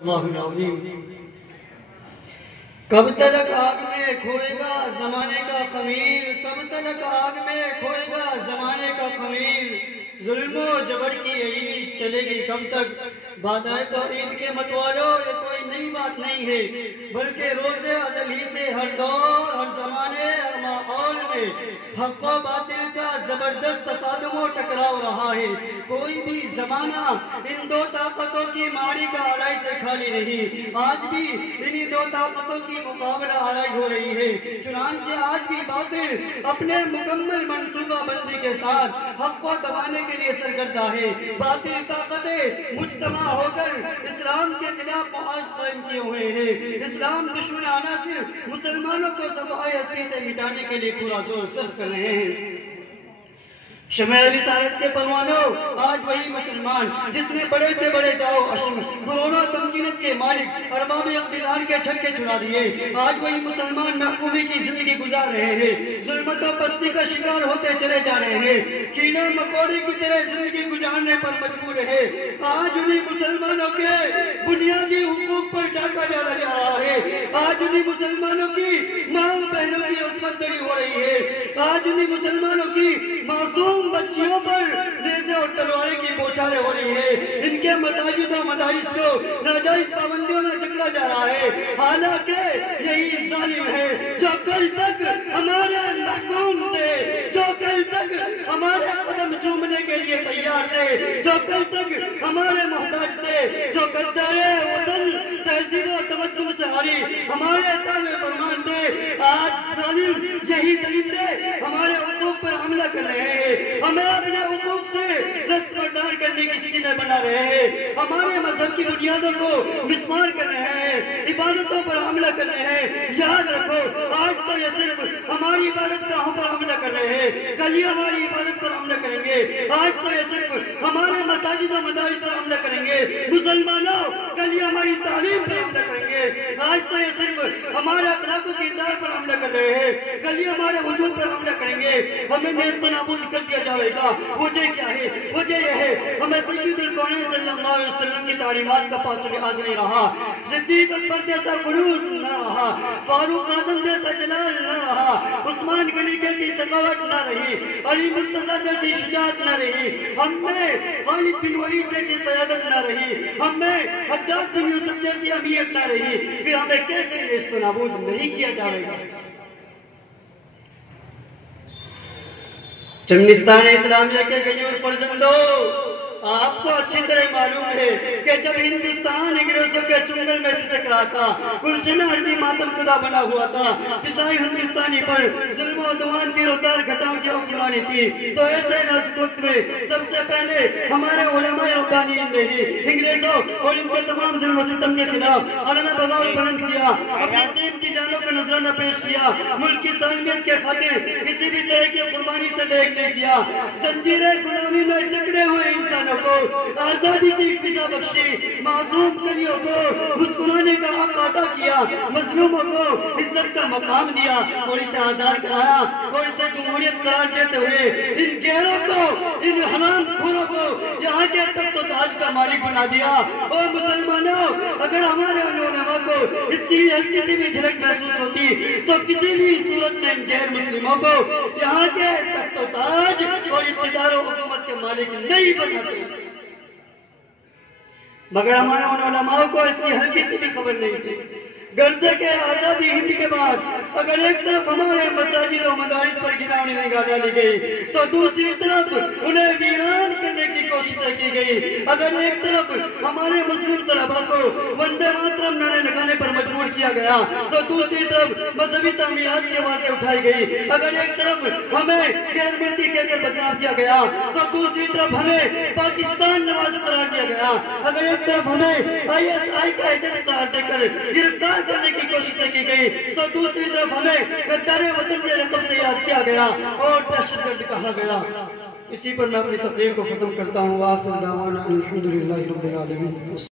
اللہ العظیم۔ کب تلک آگ میں کھوئے گا زمانے کا خمیر، کب تلک آگ میں کھوئے گا زمانے کا خمیر، ظلم و جبر کی عید چلے گی کب تک۔ بادائے توحید کے متوالو، یہ کوئی نئی بات نہیں ہے، بلکہ روز ازل ہی سے ہر دور، ہر زمانے، ہر ماحول میں حق و باطل کا زبردست تصادم و ٹکراؤ رہا ہے۔ کوئی بھی زمانہ ان دو طاقتوں کی ماری کا آرائی سے خالی نہیں، آج بھی انہی دو طاقتوں کی مقابلہ آرائی ہو رہی ہے۔ چنانچہ آج بھی باطل اپنے مکمل منصوبہ بندی کے ساتھ حق کو دبانے کے لیے سرگردہ ہے۔ باطل طاقتیں مجتمع ہو کر اسلام کے خلاف محاذ قائم کیے ہوئے ہیں۔ اسلام دشمن عناصر مسلمانوں کو صفحۂ ہستی سے مٹانے کے لیے پورا زور صرف کر رہے ہیں۔ شمع رسالت کے پروانوں، آج وہی مسلمان جس نے بڑے سے بڑے داؤ اشم، گروڑوں تمکینت کے مالک، ارباب اقتدار کے چھکے چھڑا دیے، آج وہی مسلمان محکومی کی زندگی گزار رہے ہیں، ظلمت و پستی کا شکار ہوتے چلے جا رہے ہیں، کیڑے مکوڑے کی طرح زندگی گزارنے پر مجبور ہے۔ آج انہی مسلمانوں کے بنیادی حقوق پر ڈاکہ ڈالا جا رہا ہے، آج انہی مسلمانوں کی ماں بہنوں کی عصمت دری ہو رہی ہے، آج انہی مسلمانوں کی معصوم بچیوں پر نیزے اور تلواریں کی بوچھاریں ہو رہی ہے، ان کے مساجد و مدارس کو ناجائز پابندیوں میں جکڑا جا رہا ہے۔ حالانکہ یہی ظالم ہے جو کل تک ہمارے محکوم تھے، جو کل تک ہمارے قدم چومنے کے لیے تیار تھے، جو کل تک ہمارے محتاج تھے، جو غدارِ وطن تہذیب و تمدن سے عاری ہمارے تابع فرمان تھے، آج ظالم یہی درندے ہمارے حقوق پر حملہ کر رہے ہیں، ہمیں اپنے حقوق سے دستبردار کرنے کی اسکیمیں بنا رہے ہیں، ہمارے مذہب کی بنیادوں کو مسمار کر رہے ہیں، عبادتوں پر حملہ کر رہے ہیں۔ یاد رکھو، آج تو یہ صرف ہماری عبادت گاہوں پر حملہ کر رہے ہیں، کل یہ ہماری عبادت پر حملہ کریں گے۔ آج تو یہ صرف ہمارے مساجد و مدارس پر حملہ کریں گے، مسلمانوں کل یہ ہماری تعلیم پر حملہ کریں گے۔ آج تو یہ صرف ہمارے اخلاق و کردار پر حملہ کر رہے ہیں، کل یہ ہمارے وجود پر حملہ کریں گے۔ ہمیں نیست و نابود کر دیا جائے گا۔ وجہ کیا ہے؟ وجہ یہ ہے، ہمیں سید الکونین صلی اللہ علیہ وسلم کی تعلیمات کا پاسر آز نہیں رہا، صدیق اکبر جیسا خلوص نہ رہا، فاروق اعظم جیسا جلال نہ رہا، عثمان غنی جیسی سخاوت نہ رہی، علی مرتضیٰ جیسی شجاعت نہ رہی، ہم میں خالد بن ولید جیسی قیادت نہ رہی، ہم میں حجاج بن یوسف جیسی امیت نہ رہی، پھر ہمیں کیسے نیست و نابود نہیں کیا جائے گا؟ چمنستان اسلامیہ کے غیور فرزندوں، آپ کو اچھی طرح معلوم ہے کہ جب ہندوستان انگریزوں کے چنگل میں سسک رہا تھا، گلشن عرضی ماتم خدا بنا ہوا تھا، فضائی ہندوستانی پر ظلم و عدوان کی رفتار گھٹاؤ کی حکمرانی تھی، تو ایسے نازک وقت میں سب سے پہلے ہمارے علماء ربانیین نے ہی انگریزوں اور ان کے تمام ظلم و ستم کے خلاف علم بغاوت بلند کیا، اپنی قیمتی جانوں کا نذرانہ پیش کیا، ملک کی سالمیت کے خاطر کسی بھی طرح کی قربانی سے دیکھ نہیں کیا، زنجیر غلامی میں جکڑے ہوئے انسانوں کو آزادی کی فضا بخشی، معصوم کلیوں کو مسکرانے کا حق عطا کیا، مظلوموں کو عزت کا مقام دیا اور اسے آزاد کرایا اور اسے جمہوریت قرار دیتے ہوئے ان گیروں کو، ان حرام خوروں کو یہاں کے تخت و تاج کا مالک بنا دیا۔ اور مسلمانوں، اگر ہمارے علماء کو اس کی ہلکی سی بھی جھلک محسوس ہوتی تو کسی بھی صورت میں ان غیر مسلموں کو یہاں کے تخت و تاج اور اقتدار و حکومت کے مالک نہیں بناتے، مگر ہمارے ان علماء کو اس کی ہلکی سی بھی خبر نہیں تھی۔ غرضے کے آزادی ہند کے بعد اگر ایک طرف ہمارے مساجد و مدارس پر گراؤنی نگاہ ڈالی گئی تو دوسری طرف انہیں ویران کرنے کی کوششیں کی گئی، اگر ایک طرف ہمارے مسلم طلباء کو وندے ماترم نعرے لگانے پر مجبور کیا گیا تو دوسری طرف مذہبی تعمیرات کی آوازیں اٹھائی گئی، اگر ایک طرف ہمیں غیر ملکی کہہ کر بدنام کیا گیا تو دوسری طرف ہمیں پاکستان نواز قرار دیا گیا، اگر ایک طرف ہمیں ISI کا ایجنٹ قرار دے کر گرفتار کرنے کی کوششیں کی گئی تو دوسری طرف ہمیں غدار وطن کے لقب سے یاد کیا گیا اور دہشت گرد کہا گیا۔ اسی پر میں اپنی تقریر کو ختم کرتا ہوں۔ وآخر دعوانا الحمدللہ رب العالمین۔